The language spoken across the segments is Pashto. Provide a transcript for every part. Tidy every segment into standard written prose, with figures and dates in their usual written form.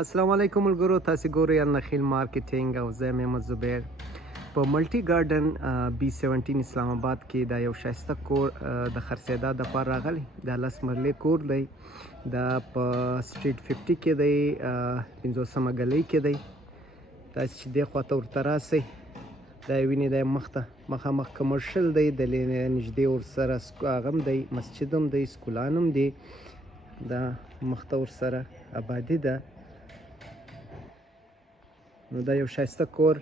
السلام علیکم ملګرو، تاسو ګورئ النخیل مارکیټینګ او زه یم احمد زبیر په ملټي ګارډن B17 اسلام آباد کې دا یو ښایسته کور د خرڅېدا دپاره راغلی. دا 10 مرلې کور دی. دا په سټریټ 50 کې دی، 50مه ګلۍ کې دی. تاسې چې دې خواته ورته راسئ، دا یې وینئ، دا یې مخامخ کمرشل دی، د نږدې ورسره هغه هم دی، مسجد هم دی، سکولان هم دي. دا مخته ورسره آبادي ده. نو دا یو ښایسته کور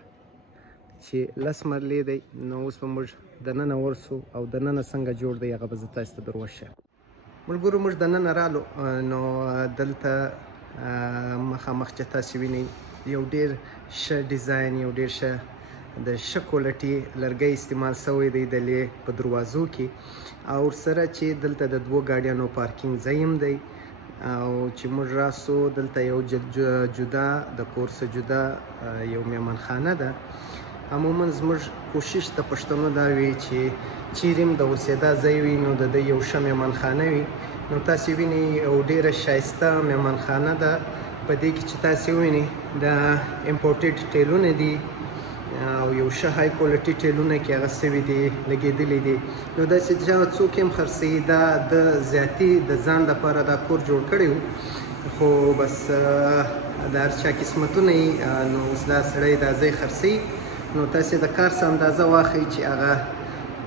چې 10 مرلې دی. نو اوس به موږ دننه ورسو او دننه څنګه جوړ دی هغه به زه تاسو ته در وښیم. ملګرو، موږ دننه رالو، نو دلته مخامخ چې تاسو وینئ یو ډېر ښه ډیزاین، یو ډېر ښه د ښه کوالټي لرګی استعمال شوی دی دلې په دروازو کې، او ورسره چې دلته د 2 ګاډیانو پارکینګ ځای هم دی. او چې موږ راسو دلته یو جدا د کور څخه جدا یو میهمانخانه ده. عموما زموږ کوشش د پښتنو دا وي چې چیرې هم د اوسېدا ځای وي نو د ده یو ښه میهمانخانه وي. نو تاسې وینئ یو ډېره ښایسته میهمانخانه ده. په دې کې چې تاسې وینئ دا امپورټډ ټیلونه دي او یو ښه های کوالټي ټیلونه کې هغه سوي دي، لګېدلي دي. نو داسې چې څوک هم خرڅوي، دا د زیاتي د ځان لپاره دا کور جوړ کړی و، خو بس د هر چا قسمتونه وي. نو اوس دا سړی دا ځای خرڅوي. نو تاسې د کار څه اندازه واخلئ چې هغه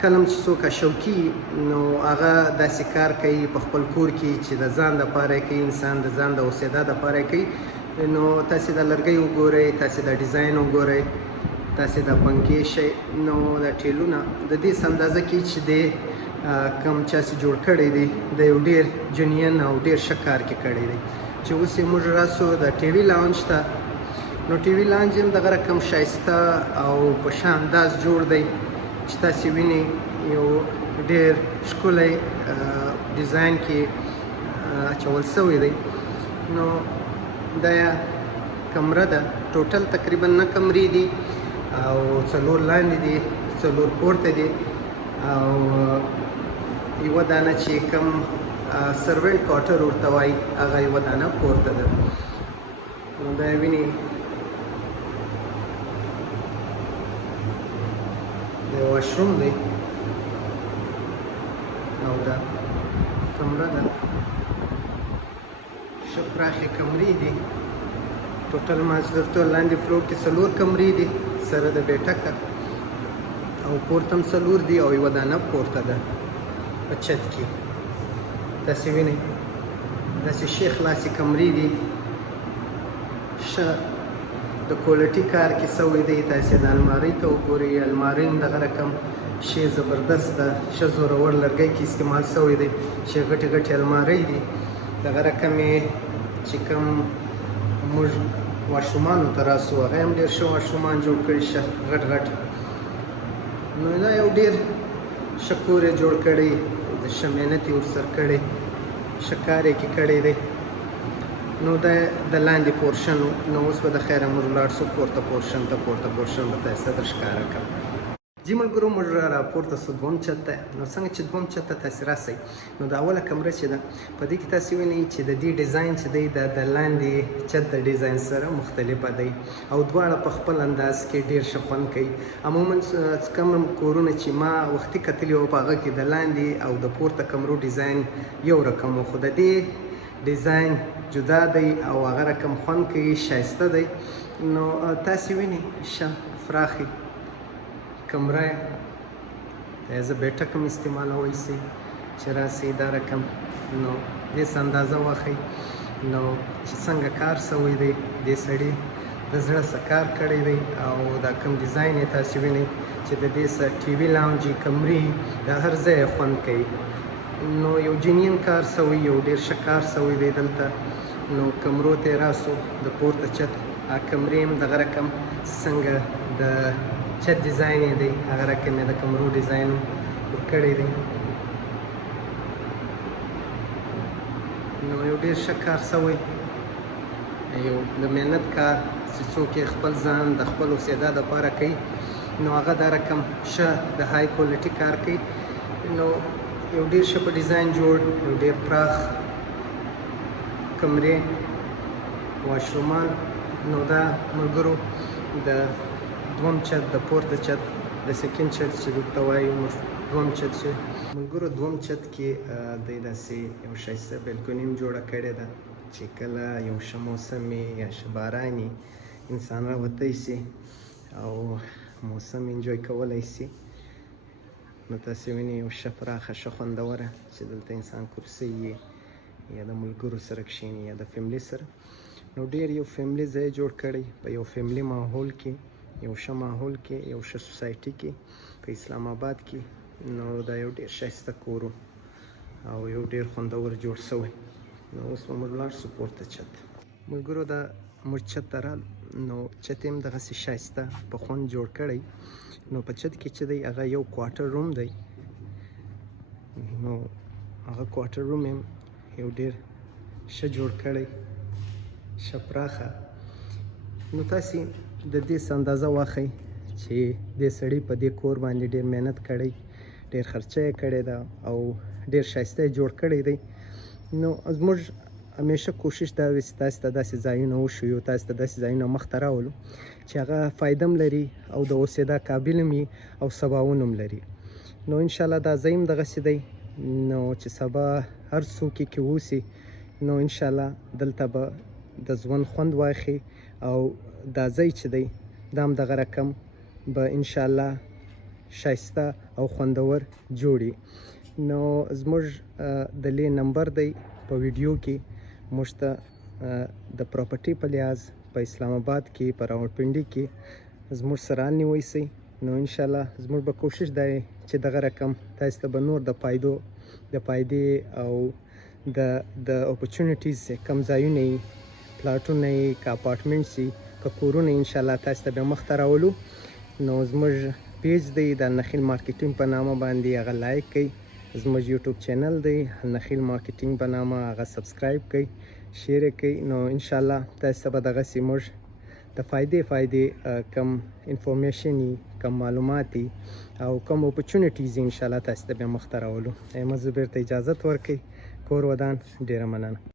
کله هم چې څوک شوقي نو هغه داسې کار کوي په خپل کور کې چې د ځان لپاره یې کوي، انسان د ځان د اوسېدا لپاره یې کوي. نو تاسې د لرګی وګورئ، تاسې د ډیزاین وګورئ، تاسې د پنکې شئ. نو د ټیلونه د دې اندازه کې چې دی کوم چا چې جوړ کړی دی د یو ډېر جنین او ډېر ښه کار کې کړی دی. چې اوس یې موږ راسو د ټي وي لانج ته. نو ټي وي لانج هم دغه رقم ښایسته او په ښه انداز جوړ دی چې تاسې وینئ یو ډېر ښکلی ډیزاین کې اچول شوی دی. نو دا کمره ده، ټوټل تقریبا 9 کمرې دي او 4 لاندې دي، 4 پورته دي، او یوه دانه چې کوم سروینټ کوارټر ورته وایي هغه یوه دانه پورته ده. نو دا یې وینئ د واشروم دی او دا کمره ده. ښه پراخې کمرې دي. ټوټل مازدرتو لاندې فلور کې 4 کمرې دي سره د بیټکه، او پورته هم 4 دي او یوه دانه پورته ده په چت کې. تاسې وینئ داسې ښې خلاصې کمرې دي، ښه د کوالټي کار کې شوی دی. تاسې د المارۍ ته وګورئ، المارۍ هم دغه رقم ښې زبردست ده، ښه زورور لرګی کې استعمال شوی دی، ښې غټې غټې المارۍ دي. دغه رقم یې چې کوم موږ واشرومانو ته راسو هغه هم ډېر ښه واشرومان جوړ کړي، ښه غټ غټ. نو دا یو ډېر ښه کور یې جوړ کړی، د ښه محنت یې ورسره کړی، ښه کار یې کې کړی دی. نو دا د لاندې پورشن و. نو اوس به د خیره موږ ولاړ سو پورته پورشن ته. پورته پورشن به تاسو ته در ښکاره کړم. جی ملګرو، موږ راپورته سو 2م چت ته. نو څنګه چې 2م چت ته تاسې راسئ نو د اوله کمره چې ده په دې کې تاسې وینئ چې د دې ډیزاین چې دی د لاندې چت د ډیزاین سره مختلفه دی او دواړه په خپل انداز کې ډېر ښه خوند کوي. عموما کوم کورونه چې ما وختي کتلي وو په هغه کې د لاندې او د پورته کمرو ډیزاین یو رقم و، خو د دې ډیزاین جدا دی او هغه رقم خوند کوي، ښایسته دی. نو تاسې وینئ ښه فراخي کمره ایزه بیټک هم استعمالولی شئ چې راسئ دا رقم. نو دې څه اندازه واخئ نو چې څنګه کار شوی دی، دې سړي د زړه څه کار کړی دی او دا کوم ډیزاین یې تاسې وینئ چې د دې څه ټي وي لاونجي کمرې د هر ځای خوند کوي. نو یو جنین کار شوی، یو ډېر ښه کار شوی دی دلته. نو کمرو ته یې راسو، د پورته چت کمرې هم دغه رقم څنګه د چت ډیزاین یې دی هغه رقم یې د کمرو ډیزاین ورکړی دی. نو یو ډېر ښه کار شوی، یو د محنت کار چې څوک یې خپل ځان د خپل اوسېدا دپاره کوي نو هغه دا رقم ښه د های کوالټي کار کوي. نو یو ډېر ښه په ډیزاین جوړ، یو ډېر پراخ کمرې واشرومان. نو دا ملګرو د دوم چت، د پورته چت، د سیکنډ چت چې ورته وایو موږ دوم چت چې ملګرو دوم چت کې دی داسې یو ښایسته بلکوني هم جوړه کړې ده چې کله یو ښه موسم یا ښه باران انسان راوتی سي او موسم انجوی کولی سي. نو تاسې وینئ یو ښه پراخه ښه خوندوره چې دلته انسان کرسۍ یا د ملګرو سره کښېني یا د فیملي سره. نو ډېر یو فیملي ځای جوړ کړی په یو فیملي ماحول کې، یو ښه ماحول کې، یو ښه سوسایټي کې په اسلام آباد کې. نو دا یو ډېر ښایسته کور او یو ډېر خوندور جوړ شوی. نو اوس به موږ ولاړ شو پورته چت. ملګرو دا موږ چت ته رال، نو چت یې هم دغسې ښایسته په خوند جوړ کړی. نو په چت کې چې دی هغه یو کوارټر روم دی. نو هغه کوارټر روم یې یو ډېر ښه جوړ کړی، ښه پراخه. نو تاسې د دې څه اندازه واخئ چې دې سړي په دې کور باندې ډېر محنت کړی، ډېر خرچه یې کړې ده او ډېر ښایسته یې جوړ کړی دی. نو زموږ همیشه کوشش دا وي چې تاسې ته داسې ځایونه وښیو، تاسې ته داسې ځایونه مخته راولو چې هغه فایده هم لري او د اوسېدا قابل هم وي او سباوون هم لري. نو انشاءالله دا ځای هم دغسې دی. نو چې سبا هر څوک کې اوسي نو انشاءالله دلته به د ژوند خوند واخلي او دا ځای چې دی دا هم دغه رقم به انشاءالله ښایسته او خوندور جوړي. نو زموږ د لې نمبر دی په ویډیو کې، موږ ته د پراپرټي په لحاظ په اسلام آباد کې په راولپنډي کې زموږ سره حال نیوی سئ. نو انشاءالله زموږ به کوشش دا وي چې دغه رقم تاسو ته به نور د فایدې او د اپورچونیټیز کم ځایونه یي، پلاټونه یي، که اپارټمنټس یي، که کورونه یي، انشاءالله تاسو ته بیا مخته راولو. نو زموږ پیج دی د النخیل مارکیټینګ په نامه باندې، هغه لایک کړئ. زموږ یوټیوب چینل دی النخیل مارکیټینګ په نامه، هغه سبسکرایب کړئ، شیر یې کړئ. نو انشاءالله تاسو ته به دغسې موږ د فایدې کم انفارمیشن یي، کم معلومات یي او کم اپورچونیټیز یي انشاءالله تاسو ته بیا مخته راولو. موږ زه بیرته اجازت ورکړئ. کور ودان، ډېره مننه.